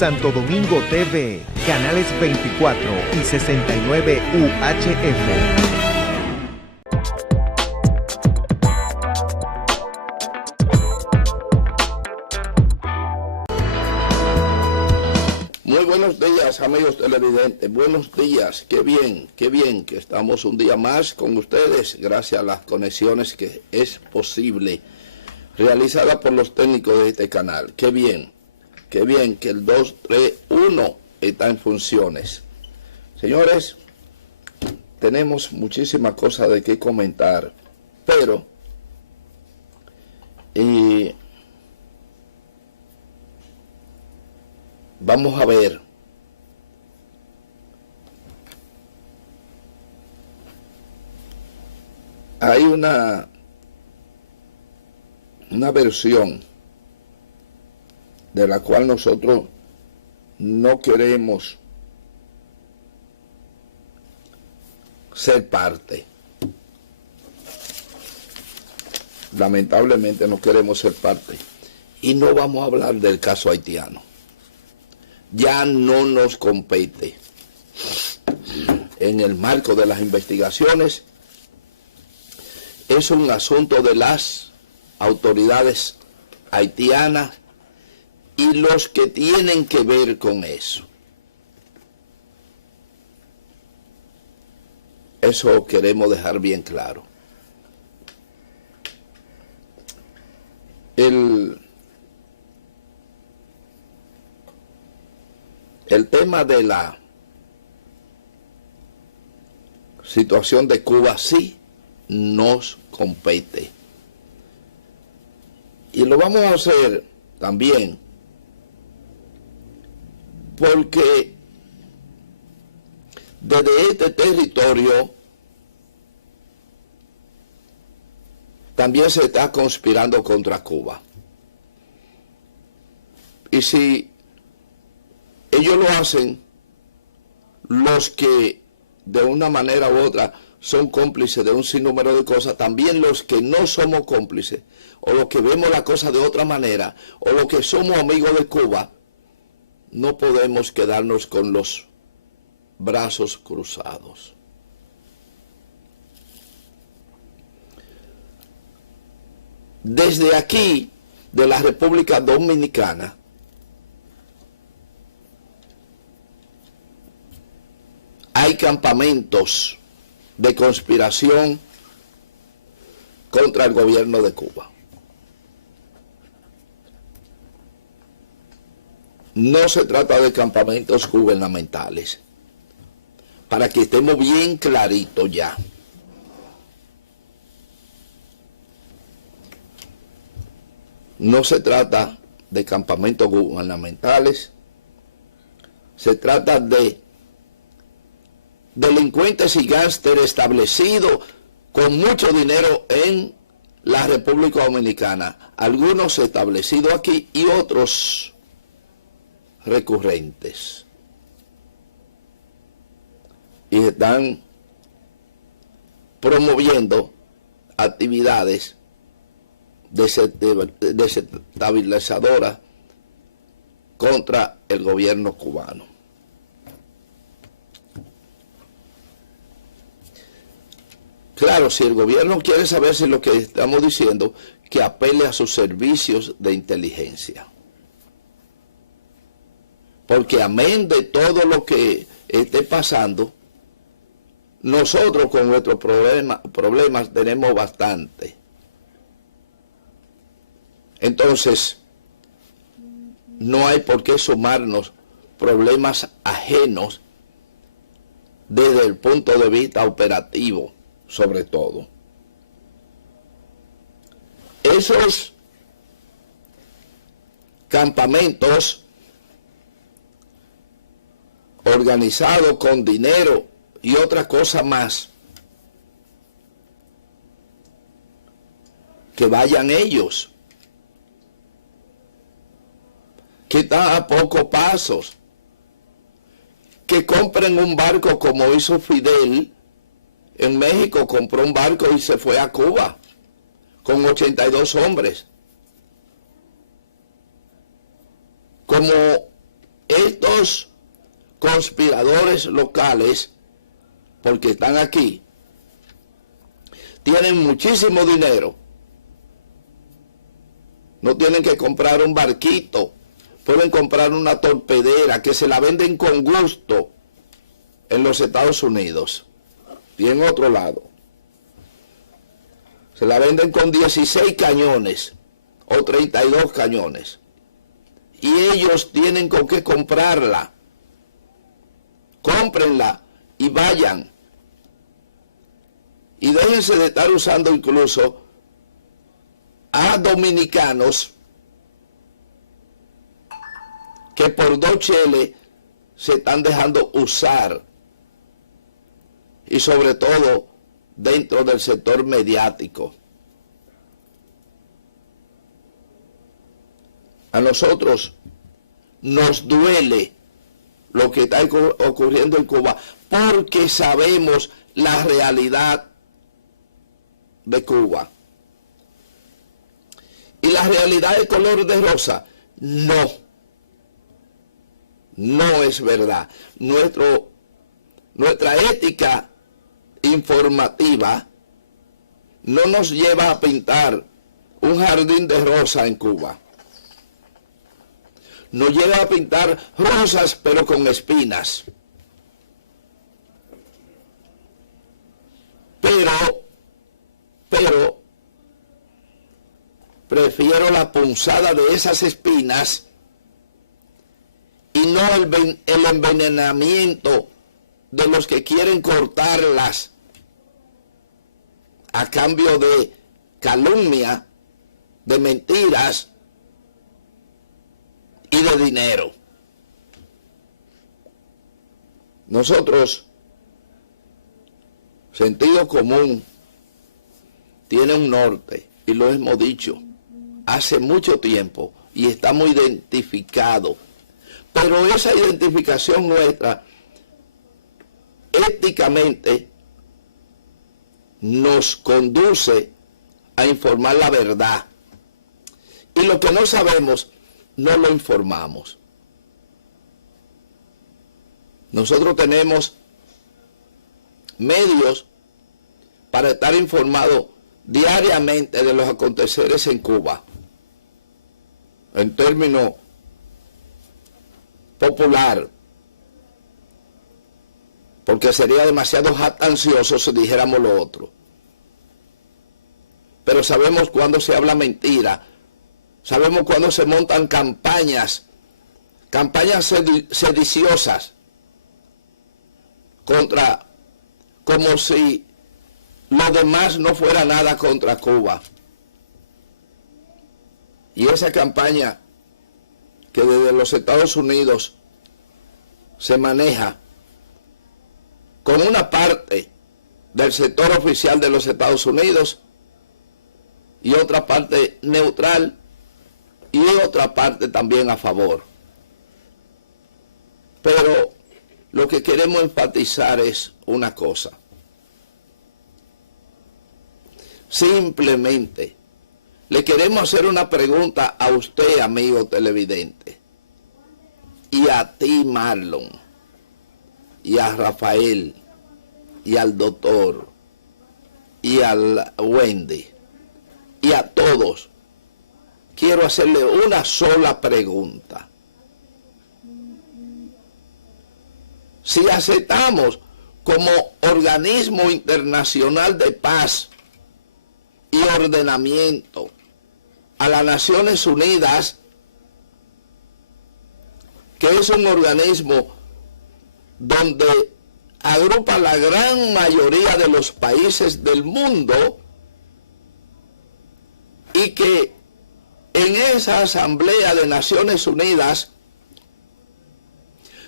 Santo Domingo TV, canales 24 y 69 UHF. Muy buenos días, amigos televidentes. Buenos días. Qué bien que estamos un día más con ustedes, gracias a las conexiones que es posible realizadas por los técnicos de este canal. Qué bien que el 231 está en funciones. Señores, tenemos muchísimas cosas de qué comentar, pero vamos a ver hay una versión de la cual nosotros no queremos ser parte. Lamentablemente no queremos ser parte. Y no vamos a hablar del caso haitiano. Ya no nos compete. En el marco de las investigaciones, es un asunto de las autoridades haitianas y los que tienen que ver con eso. Eso queremos dejar bien claro. El tema de la situación de Cuba sí nos compete. Y lo vamos a hacer también porque desde este territorio también se está conspirando contra Cuba. Y si ellos lo hacen, los que de una manera u otra son cómplices de un sinnúmero de cosas, también los que no somos cómplices, o los que vemos la cosa de otra manera, o los que somos amigos de Cuba, no podemos quedarnos con los brazos cruzados. Desde aquí, de la República Dominicana, hay campamentos de conspiración contra el gobierno de Cuba. No se trata de campamentos gubernamentales, para que estemos bien claritos ya. No se trata de campamentos gubernamentales, se trata de delincuentes y gángsteres establecidos con mucho dinero en la República Dominicana, algunos establecidos aquí y otros recurrentes. Y están promoviendo actividades desestabilizadoras contra el gobierno cubano. Claro, si el gobierno quiere saber si lo que estamos diciendo, que apele a sus servicios de inteligencia. Porque amén de todo lo que esté pasando, nosotros con nuestros problemas tenemos bastante. Entonces, no hay por qué sumarnos problemas ajenos desde el punto de vista operativo, sobre todo. Esos campamentos organizados con dinero y otra cosa más, que vayan ellos, que están a pocos pasos, que compren un barco como hizo Fidel en México, compró un barco y se fue a Cuba con 82 hombres. Como estos conspiradores locales, porque están aquí, tienen muchísimo dinero. No tienen que comprar un barquito, pueden comprar una torpedera que se la venden con gusto en los Estados Unidos y en otro lado. Se la venden con 16 cañones o 32 cañones. Y ellos tienen con qué comprarla. Cómprenla y vayan. Y déjense de estar usando incluso a dominicanos que por 2 cheles se están dejando usar, y sobre todo dentro del sector mediático. A nosotros nos duele lo que está ocurriendo en Cuba, porque sabemos la realidad de Cuba. ¿Y la realidad de color de rosa? No. No es verdad. Nuestra ética informativa no nos lleva a pintar un jardín de rosa en Cuba. Nos lleva a pintar rosas pero con espinas. Pero prefiero la punzada de esas espinas y no el envenenamiento de los que quieren cortarlas a cambio de calumnia, de mentiras y de dinero. Nosotros, sentido común tiene un norte, y lo hemos dicho hace mucho tiempo, y está muy identificado. Pero esa identificación nuestra, éticamente, nos conduce a informar la verdad. Y lo que no sabemos, no lo informamos. Nosotros tenemos medios para estar informados diariamente de los aconteceres en Cuba, en términos popular, porque sería demasiado jactancioso si dijéramos lo otro. Pero sabemos cuándo se habla mentira, sabemos cuándo se montan campañas sediciosas contra, como si lo demás no fuera nada contra Cuba. Y esa campaña que desde los Estados Unidos se maneja con una parte del sector oficial de los Estados Unidos y otra parte neutral y otra parte también a favor. Pero lo que queremos enfatizar es una cosa. Simplemente le queremos hacer una pregunta a usted, amigo televidente, y a ti, Marlon, y a Rafael, y al doctor, y a Wendy, y a todos. Quiero hacerle una sola pregunta. Si aceptamos como organismo internacional de paz y ordenamiento a las Naciones Unidas, que es un organismo donde agrupa la gran mayoría de los países del mundo, y que en esa Asamblea de Naciones Unidas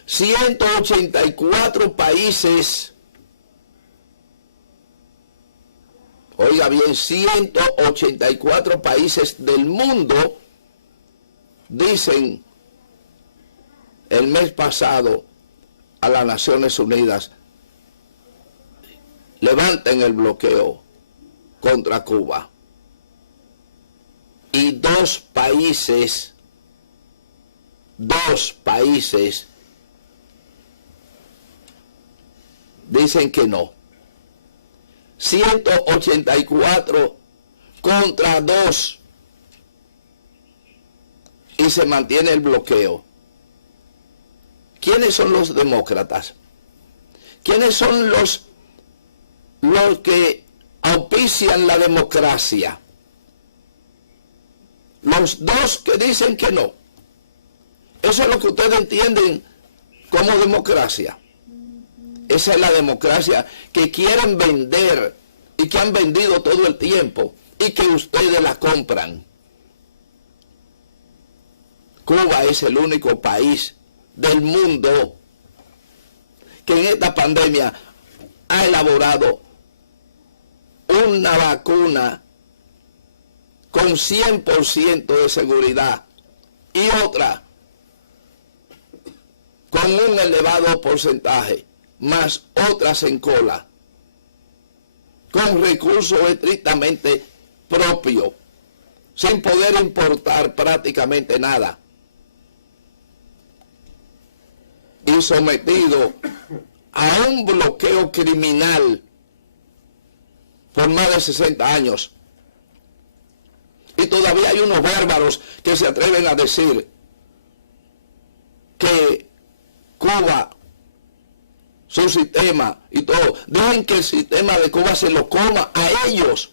184 países, oiga bien, 184 países del mundo dicen el mes pasado a las Naciones Unidas: levanten el bloqueo contra Cuba. Y 2 países 2 países dicen que no. 184 contra 2 y se mantiene el bloqueo. ¿Quiénes son los demócratas? ¿Quiénes son los que auspician la democracia? Los 2 que dicen que no. Eso es lo que ustedes entienden como democracia. Esa es la democracia que quieren vender y que han vendido todo el tiempo y que ustedes la compran. Cuba es el único país del mundo que en esta pandemia ha elaborado una vacuna con 100% de seguridad y otra con un elevado porcentaje, más otras en cola, con recursos estrictamente propios, sin poder importar prácticamente nada, y sometido a un bloqueo criminal por más de 60 años. Y todavía hay unos bárbaros que se atreven a decir que Cuba, su sistema y todo, dejen que el sistema de Cuba se lo coma a ellos,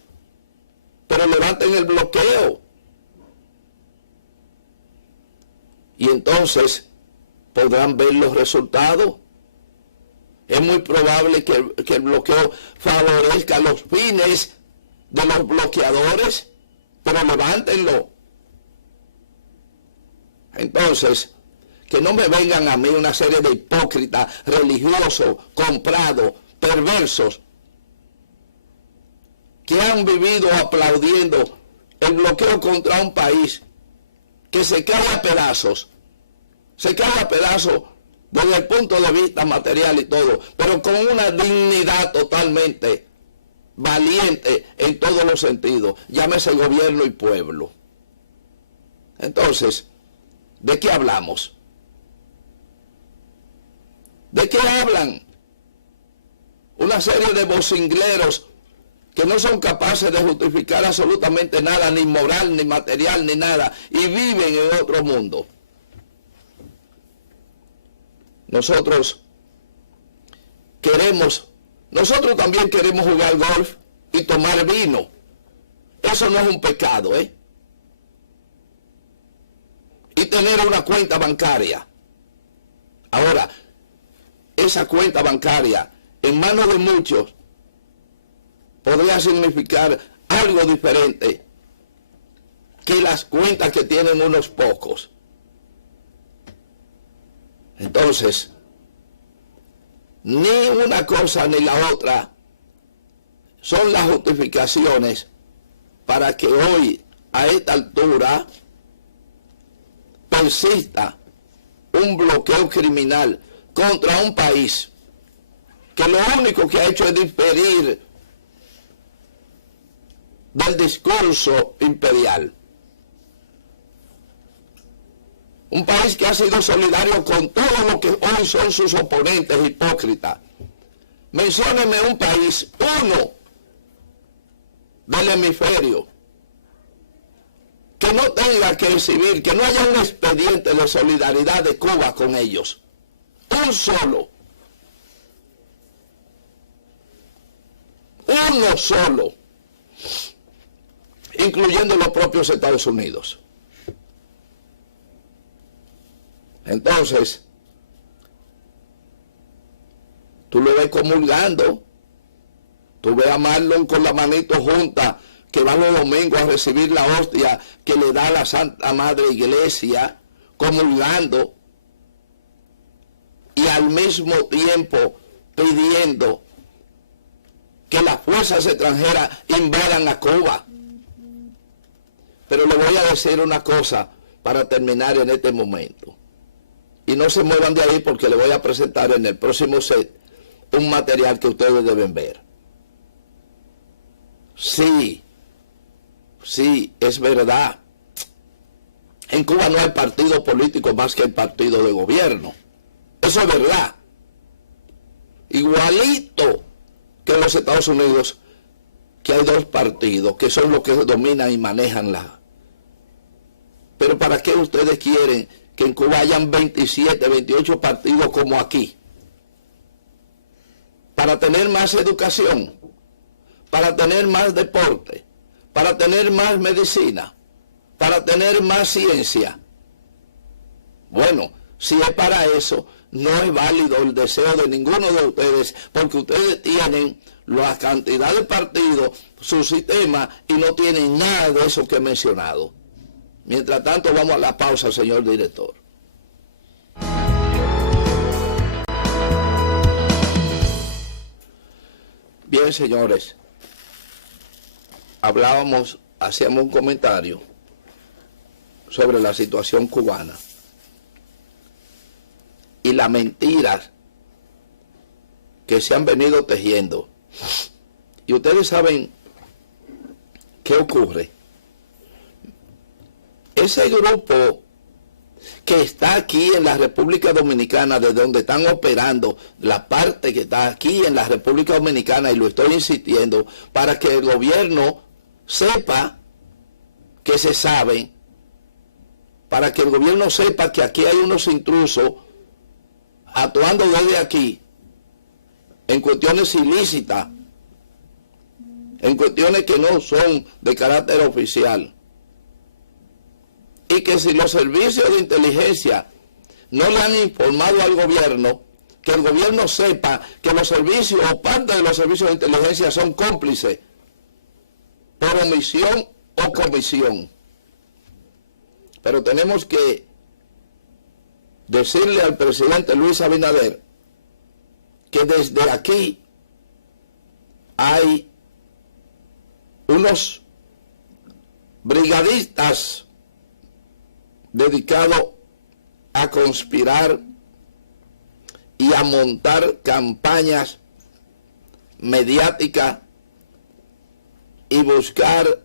pero levanten el bloqueo. Y entonces podrán ver los resultados. Es muy probable que el bloqueo favorezca los fines de los bloqueadores, pero levántenlo. Entonces, que no me vengan a mí una serie de hipócritas, religiosos, comprados, perversos, que han vivido aplaudiendo el bloqueo contra un país que se cae a pedazos. Se cae a pedazos desde el punto de vista material y todo, pero con una dignidad totalmente valiente en todos los sentidos, llámese gobierno y pueblo. Entonces, ¿de qué hablamos? ¿De qué hablan? Una serie de vocingleros que no son capaces de justificar absolutamente nada, ni moral, ni material, ni nada, y viven en otro mundo. Nosotros también queremos jugar golf y tomar vino. Eso no es un pecado, ¿eh? Y tener una cuenta bancaria. Ahora, esa cuenta bancaria en manos de muchos podría significar algo diferente que las cuentas que tienen unos pocos. Entonces, ni una cosa ni la otra son las justificaciones para que hoy, a esta altura, persista un bloqueo criminal contra un país que lo único que ha hecho es diferir del discurso imperial. Un país que ha sido solidario con todo lo que hoy son sus oponentes hipócritas. Menciónenme un país, uno del hemisferio, que no tenga que exhibir, que no haya un expediente de solidaridad de Cuba con ellos. Un solo. Uno solo. Incluyendo los propios Estados Unidos. Entonces, tú lo ves comulgando, tú ves a Marlon con la manito junta, que va los domingos a recibir la hostia que le da la Santa Madre Iglesia, comulgando, y al mismo tiempo pidiendo que las fuerzas extranjeras invadan a Cuba. Pero le voy a decir una cosa para terminar en este momento. Y no se muevan de ahí porque le voy a presentar en el próximo set un material que ustedes deben ver. Sí, es verdad. En Cuba no hay partido político más que el partido de gobierno. Eso es verdad. Igualito que en los Estados Unidos, que hay dos partidos, que son los que dominan y manejan la... Pero ¿para qué ustedes quieren que en Cuba hayan 27, 28 partidos como aquí? Para tener más educación, para tener más deporte, para tener más medicina, para tener más ciencia. Bueno, si es para eso, no es válido el deseo de ninguno de ustedes, porque ustedes tienen la cantidad de partidos, su sistema, y no tienen nada de eso que he mencionado. Mientras tanto, vamos a la pausa, señor director. Bien, señores, hacíamos un comentario sobre la situación cubana y las mentiras que se han venido tejiendo. Y ustedes saben qué ocurre. Ese grupo que está aquí en la República Dominicana, desde donde están operando, la parte que está aquí en la República Dominicana, y lo estoy insistiendo, para que el gobierno sepa que se sabe, para que el gobierno sepa que aquí hay unos intrusos actuando desde aquí, en cuestiones ilícitas, en cuestiones que no son de carácter oficial. Y que si los servicios de inteligencia no le han informado al gobierno, que el gobierno sepa que los servicios o parte de los servicios de inteligencia son cómplices por omisión o comisión. Pero tenemos que decirle al presidente Luis Abinader que desde aquí hay unos brigadistas dedicados a conspirar y a montar campañas mediáticas y buscar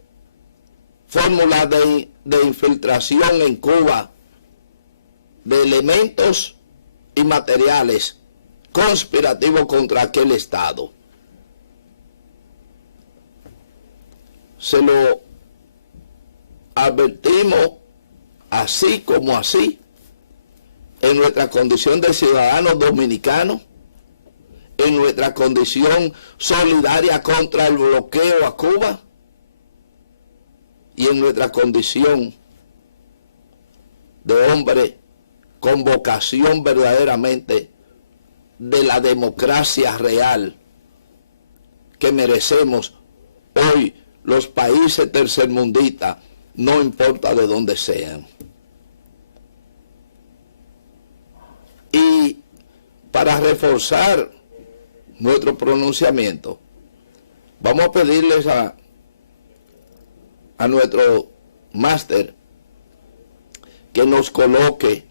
fórmulas de infiltración en Cuba de elementos y materiales conspirativos contra aquel Estado. Se lo advertimos así como así, en nuestra condición de ciudadanos dominicanos, en nuestra condición solidaria contra el bloqueo a Cuba y en nuestra condición de hombre con vocación verdaderamente de la democracia real que merecemos hoy los países tercermundistas, no importa de dónde sean. Y para reforzar nuestro pronunciamiento, vamos a pedirles a nuestro máster que nos coloque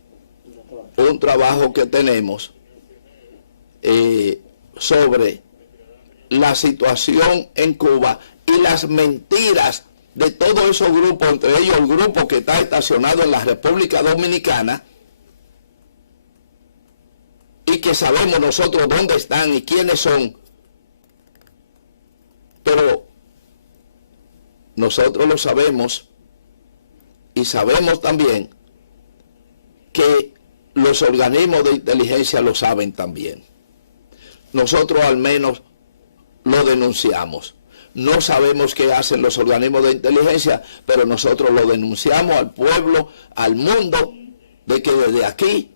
un trabajo que tenemos sobre la situación en Cuba y las mentiras de todos esos grupos, entre ellos el grupo que está estacionado en la República Dominicana, y que sabemos nosotros dónde están y quiénes son, pero nosotros lo sabemos y sabemos también que los organismos de inteligencia lo saben también. Nosotros al menos lo denunciamos. No sabemos qué hacen los organismos de inteligencia, pero nosotros lo denunciamos al pueblo, al mundo, de que desde aquí,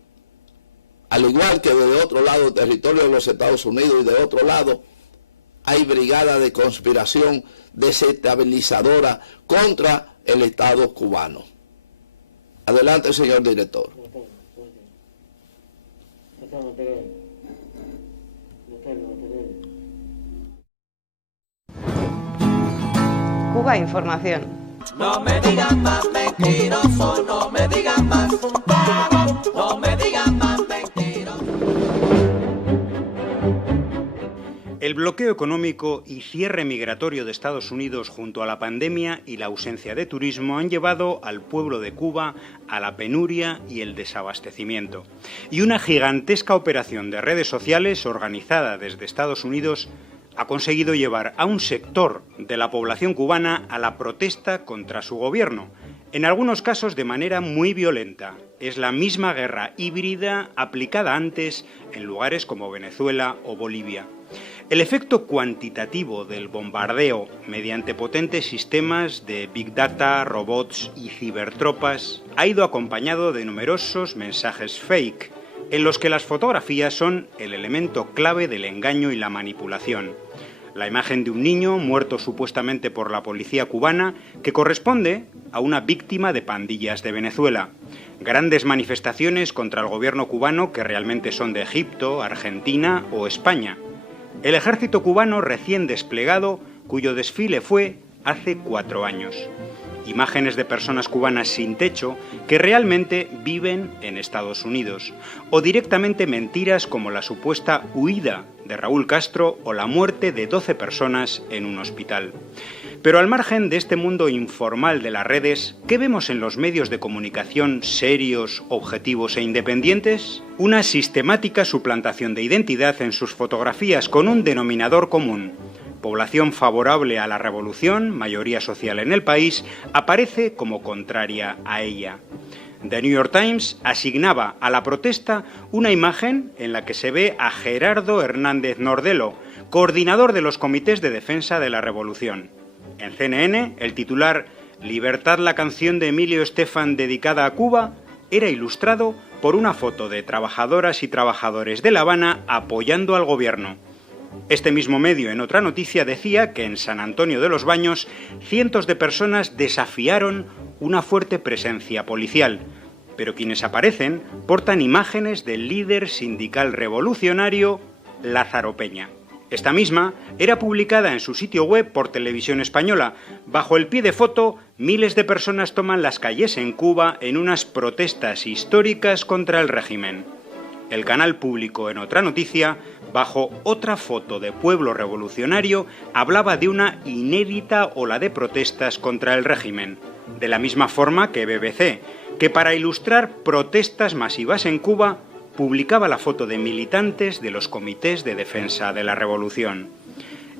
al igual que desde otro lado del territorio de los Estados Unidos y de otro lado, hay brigadas de conspiración desestabilizadora contra el Estado cubano. Adelante, señor director. Cuba Información. No me digan más mentiroso, no me digan más vago, no me digan más mentiroso. El bloqueo económico y cierre migratorio de Estados Unidos junto a la pandemia y la ausencia de turismo han llevado al pueblo de Cuba a la penuria y el desabastecimiento. Y una gigantesca operación de redes sociales organizada desde Estados Unidos ha conseguido llevar a un sector de la población cubana a la protesta contra su gobierno, en algunos casos de manera muy violenta. Es la misma guerra híbrida aplicada antes en lugares como Venezuela o Bolivia. El efecto cuantitativo del bombardeo mediante potentes sistemas de Big Data, robots y cibertropas ha ido acompañado de numerosos mensajes fake, en los que las fotografías son el elemento clave del engaño y la manipulación. La imagen de un niño muerto supuestamente por la policía cubana que corresponde a una víctima de pandillas de Venezuela. Grandes manifestaciones contra el gobierno cubano que realmente son de Egipto, Argentina o España. El ejército cubano recién desplegado, cuyo desfile fue hace 4 años. Imágenes de personas cubanas sin techo que realmente viven en Estados Unidos. O directamente mentiras como la supuesta huida de Raúl Castro o la muerte de 12 personas en un hospital. Pero al margen de este mundo informal de las redes, ¿qué vemos en los medios de comunicación serios, objetivos e independientes? Una sistemática suplantación de identidad en sus fotografías con un denominador común. Población favorable a la revolución, mayoría social en el país, aparece como contraria a ella. The New York Times asignaba a la protesta una imagen en la que se ve a Gerardo Hernández Nordelo, coordinador de los comités de defensa de la revolución. En CNN, el titular «Libertad, la canción de Emilio Estefan dedicada a Cuba» era ilustrado por una foto de trabajadoras y trabajadores de La Habana apoyando al gobierno. Este mismo medio, en otra noticia, decía que en San Antonio de los Baños cientos de personas desafiaron una fuerte presencia policial, pero quienes aparecen portan imágenes del líder sindical revolucionario Lázaro Peña. Esta misma era publicada en su sitio web por Televisión Española. Bajo el pie de foto, miles de personas toman las calles en Cuba en unas protestas históricas contra el régimen. El canal publicó en otra noticia, bajo otra foto de pueblo revolucionario, hablaba de una inédita ola de protestas contra el régimen, de la misma forma que BBC, que para ilustrar protestas masivas en Cuba, publicaba la foto de militantes de los comités de defensa de la revolución.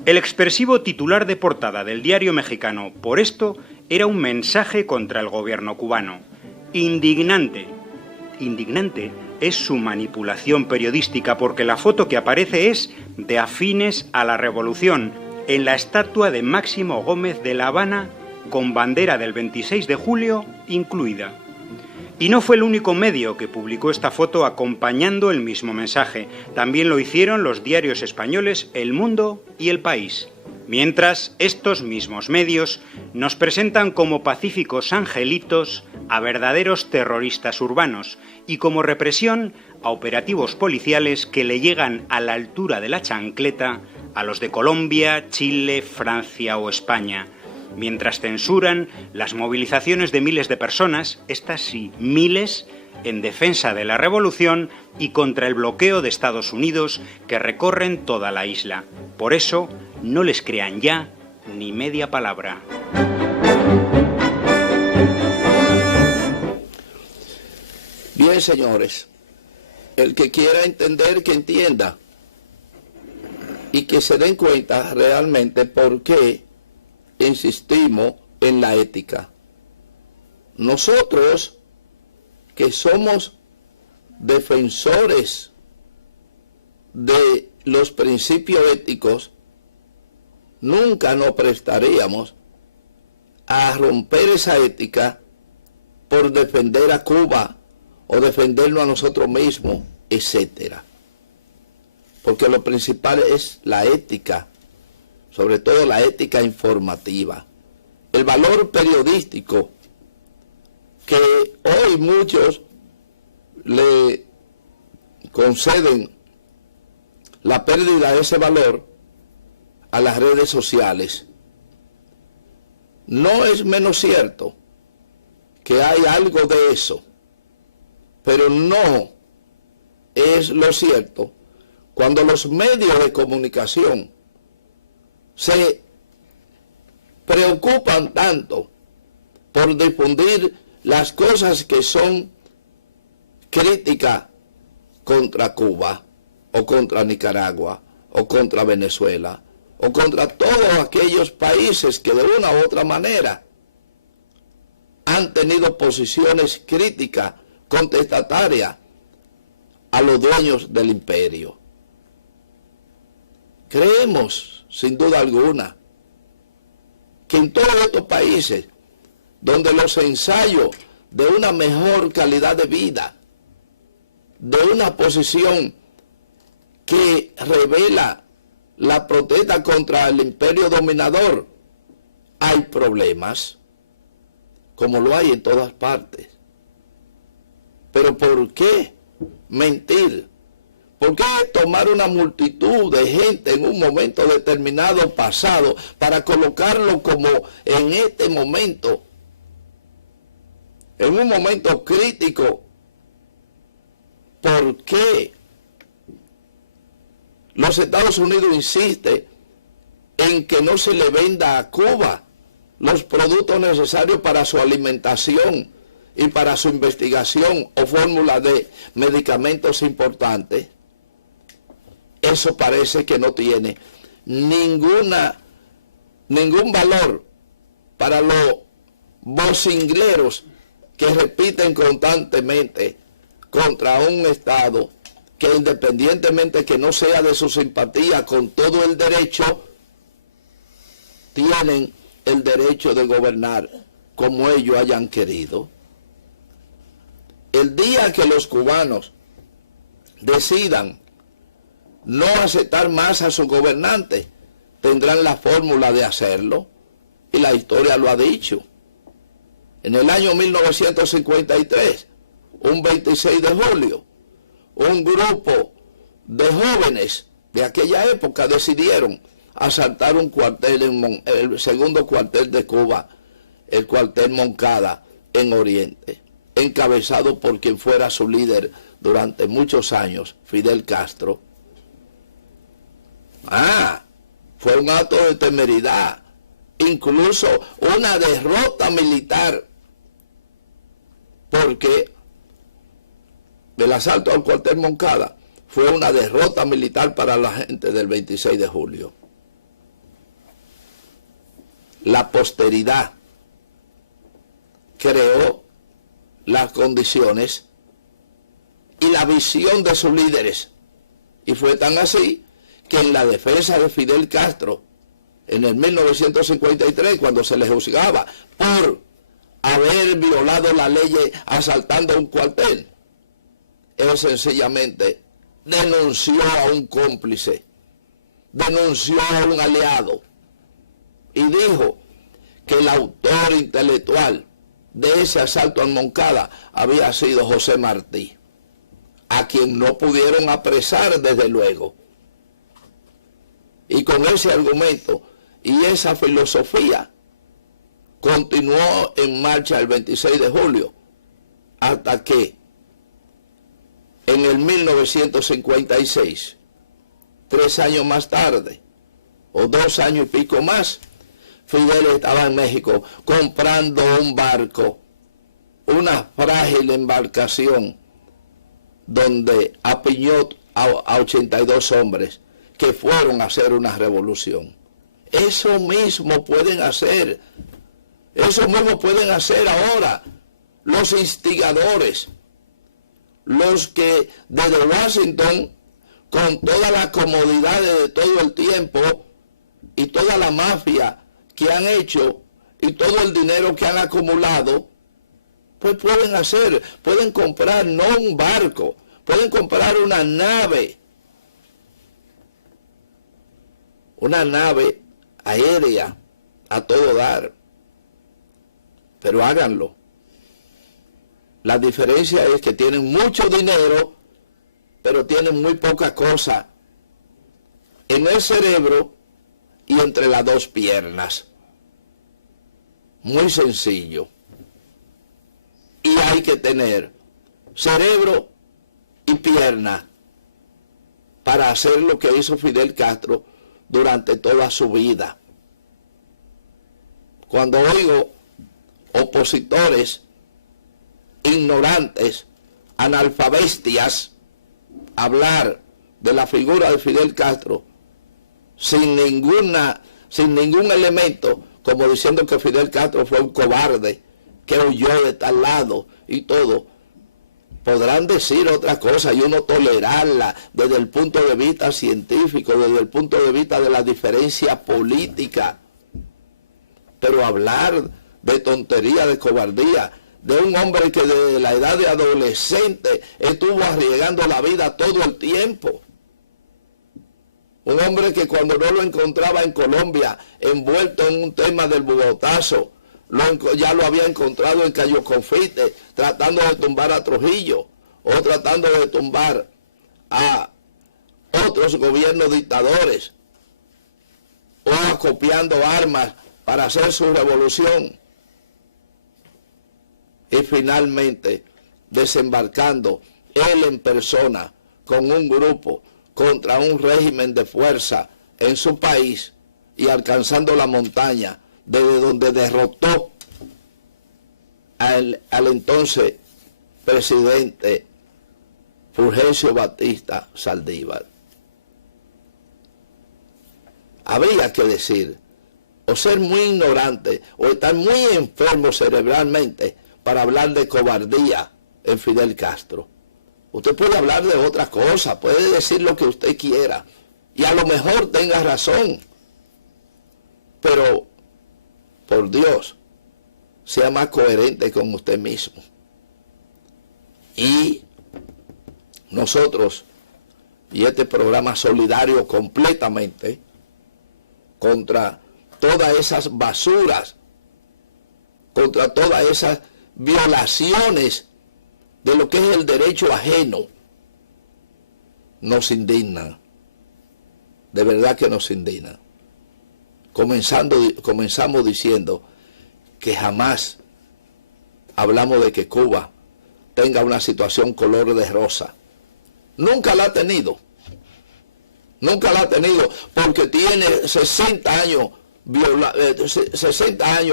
El expresivo titular de portada del diario mexicano Por Esto era un mensaje contra el gobierno cubano. Indignante. Indignante es su manipulación periodística porque la foto que aparece es de afines a la revolución, en la estatua de Máximo Gómez de La Habana, con bandera del 26 de julio incluida. Y no fue el único medio que publicó esta foto acompañando el mismo mensaje. También lo hicieron los diarios españoles El Mundo y El País. Mientras, estos mismos medios nos presentan como pacíficos angelitos a verdaderos terroristas urbanos y como represión a operativos policiales que le llegan a la altura de la chancleta a los de Colombia, Chile, Francia o España. Mientras censuran las movilizaciones de miles de personas, estas sí, miles, en defensa de la revolución y contra el bloqueo de Estados Unidos que recorren toda la isla. Por eso, no les crean ya ni media palabra. Bien, señores, el que quiera entender, que entienda y que se den cuenta realmente por qué insistimos en la ética. Nosotros, que somos defensores de los principios éticos, nunca nos prestaríamos a romper esa ética por defender a Cuba o defendernos a nosotros mismos, etcétera. Porque lo principal es la ética, sobre todo la ética informativa, el valor periodístico que hoy muchos le conceden la pérdida de ese valor a las redes sociales. No es menos cierto que hay algo de eso, pero no es lo cierto cuando los medios de comunicación se preocupan tanto por difundir las cosas que son críticas contra Cuba, o contra Nicaragua, o contra Venezuela, o contra todos aquellos países que de una u otra manera han tenido posiciones críticas, contestatarias a los dueños del imperio. Creemos, sin duda alguna, que en todos estos países donde los ensayos de una mejor calidad de vida, de una posición que revela la protesta contra el imperio dominador, hay problemas, como lo hay en todas partes. Pero ¿por qué mentir? ¿Por qué tomar una multitud de gente en un momento determinado pasado para colocarlo como en este momento, en un momento crítico? ¿Por qué los Estados Unidos insisten en que no se le venda a Cuba los productos necesarios para su alimentación y para su investigación o fórmula de medicamentos importantes? Eso parece que no tiene ningún valor para los vocingleros que repiten constantemente contra un Estado que, independientemente que no sea de su simpatía, con todo el derecho, tienen el derecho de gobernar como ellos hayan querido. El día que los cubanos decidan no aceptar más a su gobernante, tendrán la fórmula de hacerlo, y la historia lo ha dicho. En el año 1953, un 26 de julio, un grupo de jóvenes de aquella época decidieron asaltar un cuartel, el segundo cuartel de Cuba, el cuartel Moncada, en Oriente, encabezado por quien fuera su líder durante muchos años, Fidel Castro. Fue un acto de temeridad, incluso una derrota militar, porque el asalto al cuartel Moncada fue una derrota militar para la gente del 26 de julio. La posteridad creó las condiciones y la visión de sus líderes, y fue tan así que en la defensa de Fidel Castro en el 1953, cuando se le juzgaba por haber violado la ley asaltando un cuartel, él sencillamente denunció a un cómplice, denunció a un aliado y dijo que el autor intelectual de ese asalto al Moncada había sido José Martí, a quien no pudieron apresar desde luego. Y con ese argumento y esa filosofía continuó en marcha el 26 de julio hasta que en el 1956, 3 años más tarde, o 2 años y pico más, Fidel estaba en México comprando un barco, una frágil embarcación, donde apiñó a 82 hombres que fueron a hacer una revolución. Eso mismo pueden hacer ahora los instigadores, los que desde Washington, con todas las comodidades de todo el tiempo y toda la mafia que han hecho y todo el dinero que han acumulado, pues pueden comprar no un barco, pueden comprar una nave aérea a todo dar, pero háganlo. La diferencia es que tienen mucho dinero, pero tienen muy poca cosa en el cerebro y entre las dos piernas. Muy sencillo. Y hay que tener cerebro y pierna para hacer lo que hizo Fidel Castro durante toda su vida. Cuando oigo opositores ignorantes, analfabestias, hablar de la figura de Fidel Castro sin ningún elemento, como diciendo que Fidel Castro fue un cobarde, que huyó de tal lado y todo, podrán decir otra cosa y uno tolerarla desde el punto de vista científico, desde el punto de vista de la diferencia política, pero hablar de tontería, de cobardía, de un hombre que desde la edad de adolescente estuvo arriesgando la vida todo el tiempo. Un hombre que cuando no lo encontraba en Colombia envuelto en un tema del Bogotazo, ya lo había encontrado en Cayo Confite, tratando de tumbar a Trujillo, o tratando de tumbar a otros gobiernos dictadores, o acopiando armas para hacer su revolución, y finalmente desembarcando él en persona con un grupo contra un régimen de fuerza en su país y alcanzando la montaña desde donde derrotó al entonces presidente Fulgencio Batista Saldívar. Habría que decir, o ser muy ignorante, o estar muy enfermo cerebralmente para hablar de cobardía en Fidel Castro. Usted puede hablar de otra cosa, puede decir lo que usted quiera, y a lo mejor tenga razón, pero por Dios, sea más coherente con usted mismo. Y nosotros, y este programa solidario completamente contra todas esas basuras, contra todas esas violaciones de lo que es el derecho ajeno, nos indigna, de verdad que nos indigna. Comenzamos diciendo que jamás hablamos de que Cuba tenga una situación color de rosa. Nunca la ha tenido. Nunca la ha tenido porque tiene 60 años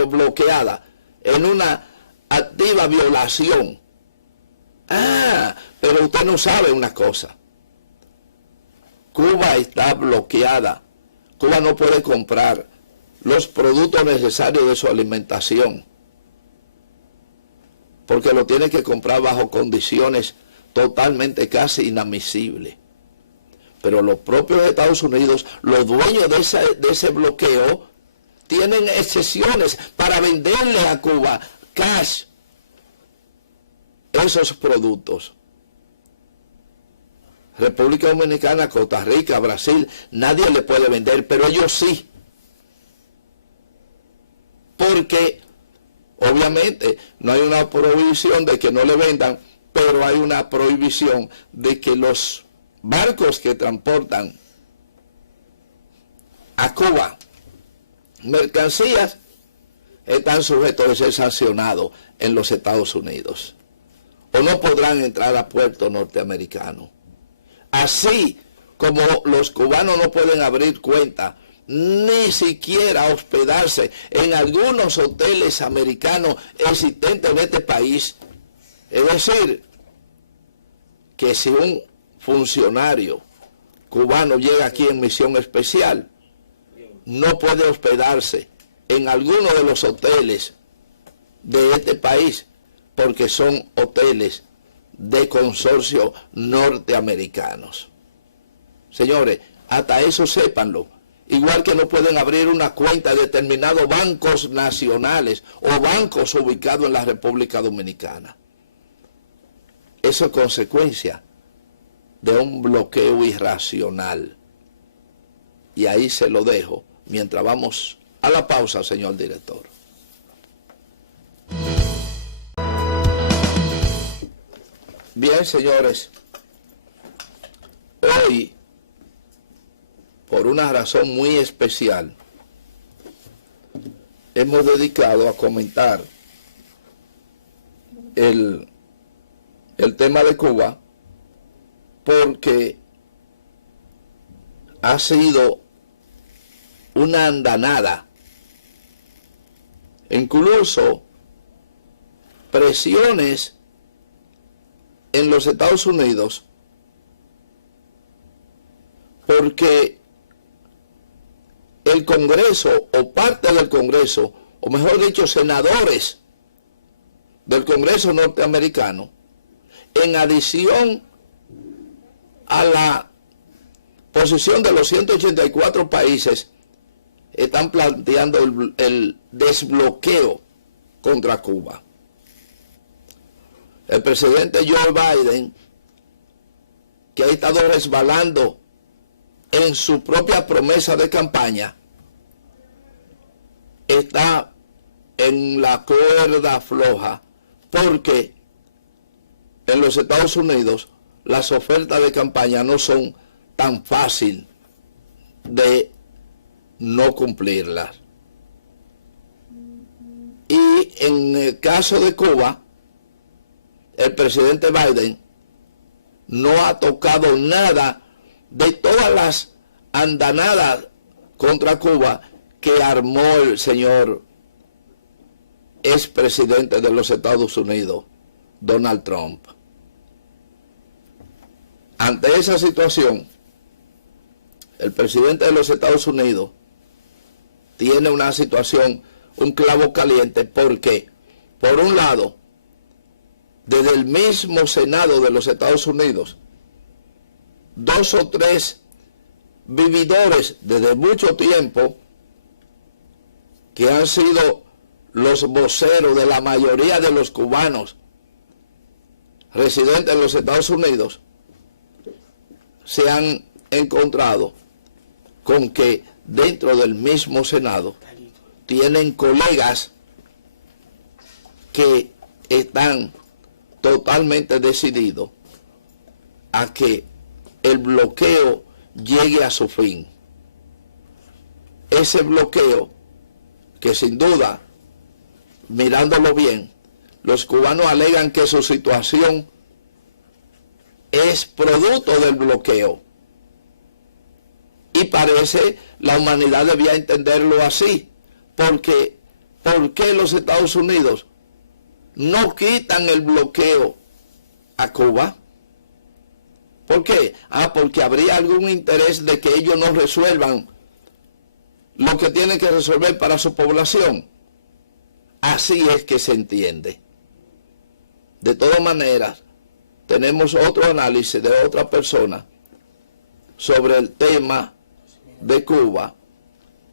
bloqueada en una activa violación. Pero usted no sabe una cosa. Cuba está bloqueada. Cuba no puede comprar los productos necesarios de su alimentación, porque lo tiene que comprar bajo condiciones totalmente casi inadmisibles. Pero los propios Estados Unidos, los dueños de ese bloqueo, tienen excepciones para venderle a Cuba cash esos productos. República Dominicana, Costa Rica, Brasil, nadie le puede vender, pero ellos sí. Porque obviamente no hay una prohibición de que no le vendan, pero hay una prohibición de que los barcos que transportan a Cuba mercancías están sujetos a ser sancionados en los Estados Unidos, o no podrán entrar a puertos norteamericanos. Así como los cubanos no pueden abrir cuenta, ni siquiera hospedarse en algunos hoteles americanos existentes en este país. Es decir, que si un funcionario cubano llega aquí en misión especial, no puede hospedarse en alguno de los hoteles de este país, porque son hoteles de consorcio norteamericanos. Señores, hasta eso sépanlo. Igual que no pueden abrir una cuenta de determinados bancos nacionales o bancos ubicados en la República Dominicana. Eso es consecuencia de un bloqueo irracional. Y ahí se lo dejo mientras vamos a la pausa, señor director. Bien, señores, hoy, por una razón muy especial, hemos dedicado a comentar el tema de Cuba, porque ha sido una andanada. Incluso presiones en los Estados Unidos porque el Congreso o parte del Congreso, o mejor dicho, senadores del Congreso norteamericano, en adición a la posición de los 184 países, están planteando el desbloqueo contra Cuba. El presidente Joe Biden, que ha estado resbalando en su propia promesa de campaña, está en la cuerda floja, porque en los Estados Unidos las ofertas de campaña no son tan fácil de no cumplirlas. Y en el caso de Cuba, el presidente Biden no ha tocado nada de todas las andanadas contra Cuba que armó el señor expresidente de los Estados Unidos, Donald Trump. Ante esa situación, el presidente de los Estados Unidos tiene una situación, un clavo caliente, porque, por un lado, desde el mismo Senado de los Estados Unidos, 2 o 3 vividores desde mucho tiempo, que han sido los voceros de la mayoría de los cubanos residentes en los Estados Unidos, se han encontrado con que dentro del mismo Senado tienen colegas que están totalmente decididos a que el bloqueo llegue a su fin. Ese bloqueo que sin duda, mirándolo bien, los cubanos alegan que su situación es producto del bloqueo. Y parece la humanidad debía entenderlo así, porque ¿por qué los Estados Unidos no quitan el bloqueo a Cuba? ¿Por qué? Porque habría algún interés de que ellos no resuelvan lo que tienen que resolver para su población. Así es que se entiende. De todas maneras, tenemos otro análisis de otra persona sobre el tema de Cuba.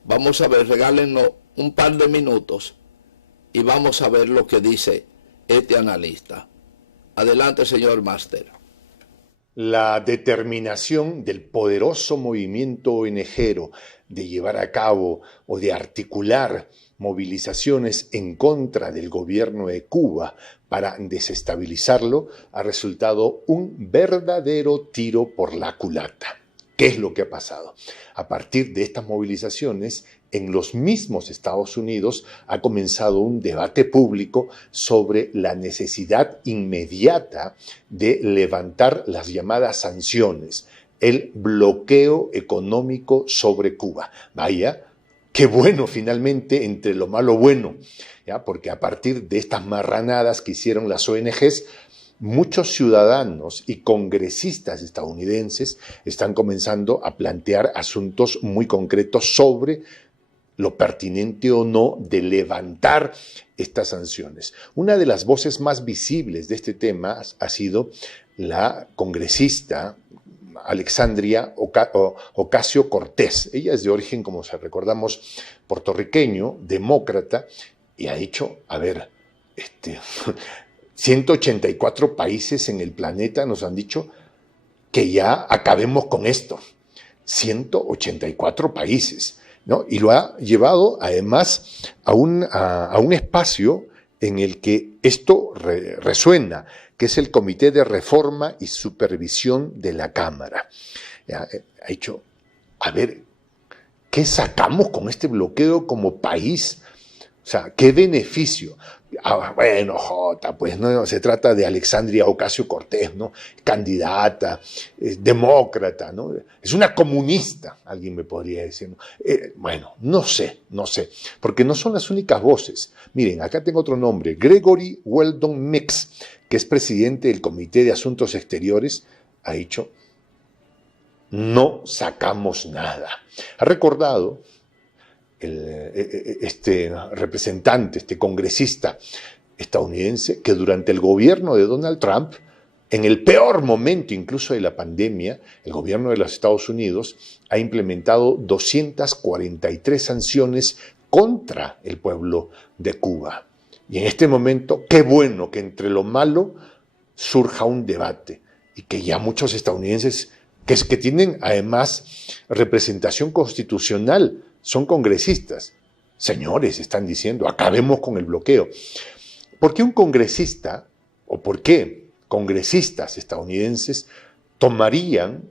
Vamos a ver, regálenos un par de minutos y vamos a ver lo que dice este analista. Adelante, señor Máster. La determinación del poderoso movimiento ONGero de llevar a cabo o de articular movilizaciones en contra del gobierno de Cuba para desestabilizarlo ha resultado un verdadero tiro por la culata. ¿Qué es lo que ha pasado? A partir de estas movilizaciones, en los mismos Estados Unidos ha comenzado un debate público sobre la necesidad inmediata de levantar las llamadas sanciones, el bloqueo económico sobre Cuba. Vaya, qué bueno finalmente entre lo malo bueno, ¿ya? Porque a partir de estas marranadas que hicieron las ONGs, muchos ciudadanos y congresistas estadounidenses están comenzando a plantear asuntos muy concretos sobre lo pertinente o no de levantar estas sanciones. Una de las voces más visibles de este tema ha sido la congresista Alexandria Ocasio-Cortez. Ella es de origen, como recordamos, puertorriqueño, demócrata, y ha dicho, a ver, 184 países en el planeta nos han dicho que ya acabemos con esto. 184 países, ¿no? Y lo ha llevado además a un espacio en el que esto resuena, que es el Comité de Reforma y Supervisión de la Cámara. Ha dicho, a ver, ¿qué sacamos con este bloqueo como país? O sea, ¿qué beneficio? Bueno, pues no se trata de Alexandria Ocasio-Cortez, ¿no? Candidata, demócrata, ¿no? Es una comunista, alguien me podría decir, ¿no? Bueno, no sé, porque no son las únicas voces. Miren, acá tengo otro nombre, Gregory Weldon Mix, que es presidente del Comité de Asuntos Exteriores, ha dicho, no sacamos nada. Ha recordado este representante, este congresista estadounidense, que durante el gobierno de Donald Trump, en el peor momento incluso de la pandemia, el gobierno de los Estados Unidos ha implementado 243 sanciones contra el pueblo de Cuba. Y en este momento, qué bueno que entre lo malo surja un debate y que ya muchos estadounidenses que tienen además representación constitucional, son congresistas. Señores, están diciendo, acabemos con el bloqueo. ¿Por qué un congresista, o por qué congresistas estadounidenses tomarían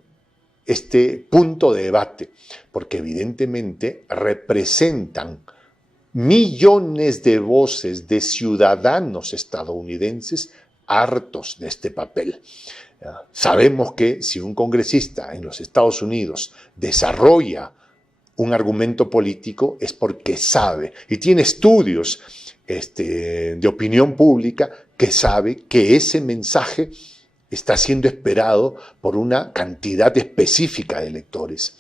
este punto de debate? Porque evidentemente representan millones de voces de ciudadanos estadounidenses hartos de este papel. Sabemos que si un congresista en los Estados Unidos desarrolla un argumento político es porque sabe y tiene estudios de opinión pública que sabe que ese mensaje está siendo esperado por una cantidad específica de electores.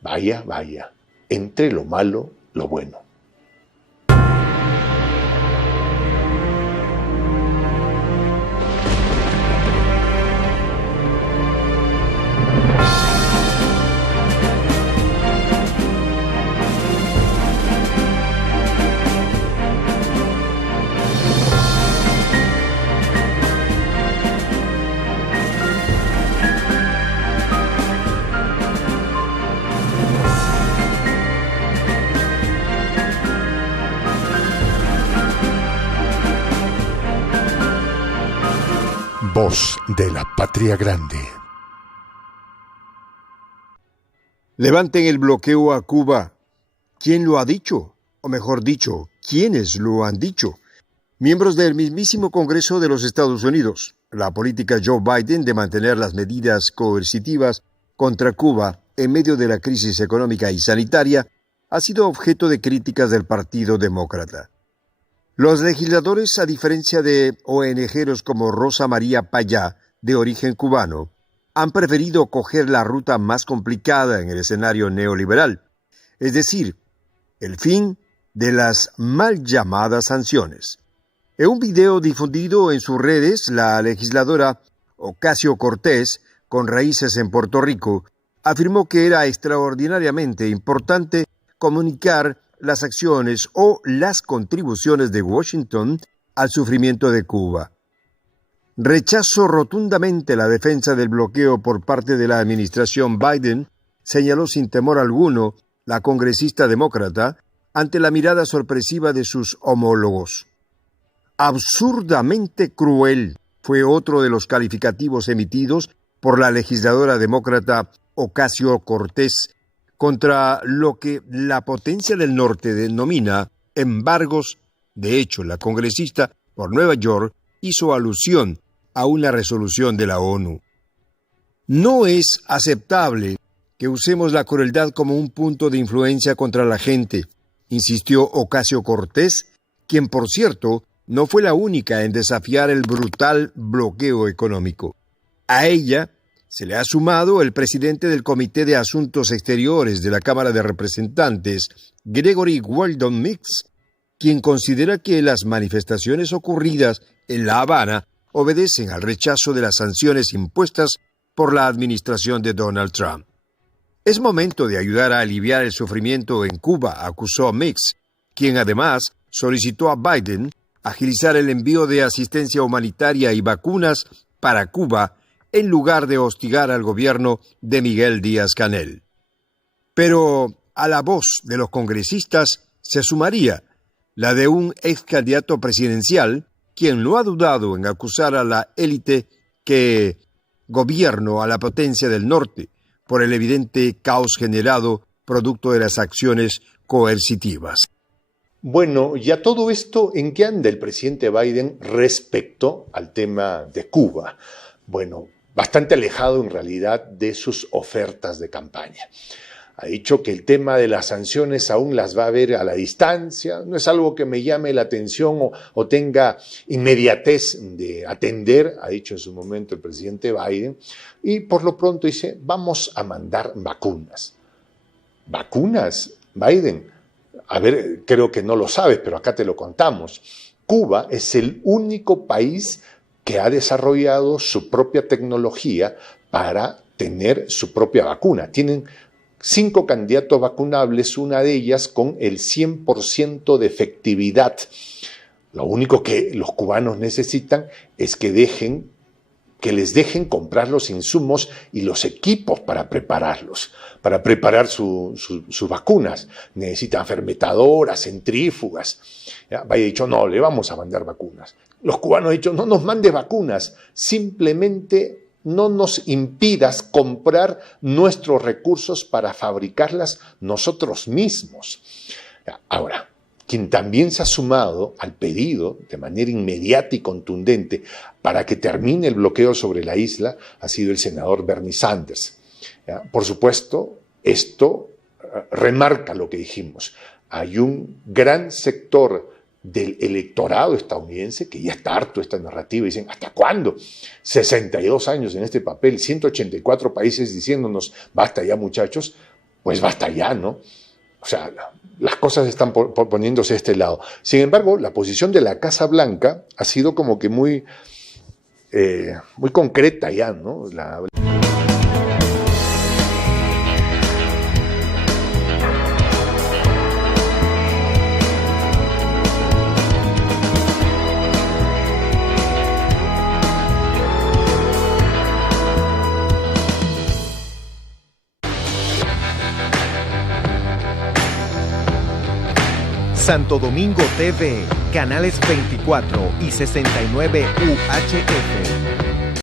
Vaya, entre lo malo, lo bueno. Voz de la Patria Grande. Levanten el bloqueo a Cuba. ¿Quién lo ha dicho? O mejor dicho, ¿quiénes lo han dicho? Miembros del mismísimo Congreso de los Estados Unidos. La política Joe Biden de mantener las medidas coercitivas contra Cuba en medio de la crisis económica y sanitaria ha sido objeto de críticas del Partido Demócrata. Los legisladores, a diferencia de ONGeros como Rosa María Payá, de origen cubano, han preferido coger la ruta más complicada en el escenario neoliberal, es decir, el fin de las mal llamadas sanciones. En un video difundido en sus redes, la legisladora Ocasio-Cortez, con raíces en Puerto Rico, afirmó que era extraordinariamente importante comunicar las acciones o las contribuciones de Washington al sufrimiento de Cuba. Rechazó rotundamente la defensa del bloqueo por parte de la administración Biden, señaló sin temor alguno la congresista demócrata ante la mirada sorpresiva de sus homólogos. Absurdamente cruel fue otro de los calificativos emitidos por la legisladora demócrata Ocasio-Cortez contra lo que la potencia del norte denomina embargos. De hecho, la congresista por Nueva York hizo alusión a una resolución de la ONU. No es aceptable que usemos la crueldad como un punto de influencia contra la gente, insistió Ocasio-Cortez, quien, por cierto, no fue la única en desafiar el brutal bloqueo económico. A ella se le ha sumado el presidente del Comité de Asuntos Exteriores de la Cámara de Representantes, Gregory Weldon Mix, quien considera que las manifestaciones ocurridas en La Habana obedecen al rechazo de las sanciones impuestas por la administración de Donald Trump. Es momento de ayudar a aliviar el sufrimiento en Cuba, acusó Mix, quien además solicitó a Biden agilizar el envío de asistencia humanitaria y vacunas para Cuba en lugar de hostigar al gobierno de Miguel Díaz-Canel. Pero a la voz de los congresistas se sumaría la de un ex candidato presidencial, quien no ha dudado en acusar a la élite que gobierna a la potencia del norte por el evidente caos generado producto de las acciones coercitivas. Bueno, ya todo esto, ¿en qué anda el presidente Biden respecto al tema de Cuba? Bueno, bastante alejado en realidad de sus ofertas de campaña. Ha dicho que el tema de las sanciones aún las va a ver a la distancia, no es algo que me llame la atención o tenga inmediatez de atender, ha dicho en su momento el presidente Biden, y por lo pronto dice, vamos a mandar vacunas. ¿Vacunas, Biden? A ver, creo que no lo sabes, pero acá te lo contamos. Cuba es el único país que ha desarrollado su propia tecnología para tener su propia vacuna. Tienen 5 candidatos vacunables, una de ellas con el 100% de efectividad. Lo único que los cubanos necesitan es que les dejen comprar los insumos y los equipos para prepararlos, para preparar sus vacunas. Necesitan fermentadoras, centrífugas. ¿Ya? Biden ha dicho, no, le vamos a mandar vacunas. Los cubanos han dicho, no nos mandes vacunas, simplemente no nos impidas comprar nuestros recursos para fabricarlas nosotros mismos. Ahora, quien también se ha sumado al pedido de manera inmediata y contundente para que termine el bloqueo sobre la isla ha sido el senador Bernie Sanders. Por supuesto, esto remarca lo que dijimos. Hay un gran sector del electorado estadounidense que ya está harto de esta narrativa. Dicen, ¿hasta cuándo? 62 años en este papel, 184 países diciéndonos, basta ya muchachos, pues basta ya, ¿no? O sea, las cosas están poniéndose a este lado. Sin embargo, la posición de la Casa Blanca ha sido como que muy concreta ya, ¿no? Santo Domingo TV, canales 24 y 69 UHF.